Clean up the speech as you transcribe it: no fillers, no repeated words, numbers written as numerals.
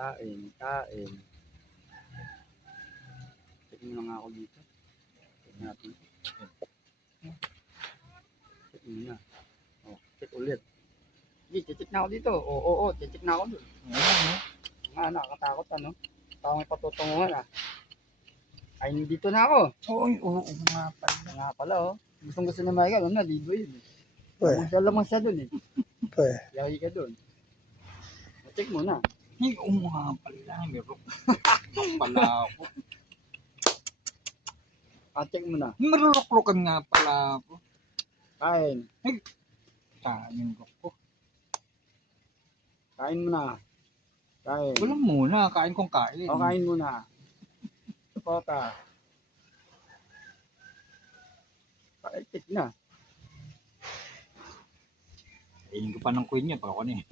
Kain, kain. Check mo na nga ako dito. Check natin. Check mo na. Oh, check ulit. Sige, check na ako dito. Oo, check na ako dun. Nga, nakakatakot ano. Tao may patutunguhan ah. Ay, dito na ako. Oo nga pala. Nga pala oh. Gusto na Michael, ano na, libo yun eh. Pwede. Magdalaman siya dun eh. Pwede. Yaki ka dun. Check mo na. Ay, oo nga pala. Meron pala ako. Check mo na. Maruluklukan nga pala ako. Kain. Sayang ko. Kain mo na. Kain. Walang muna. Kain kong kain. O, kain mo na. Supota. Check na. Kainin ko pa ng queen niya. Baka ko na yun.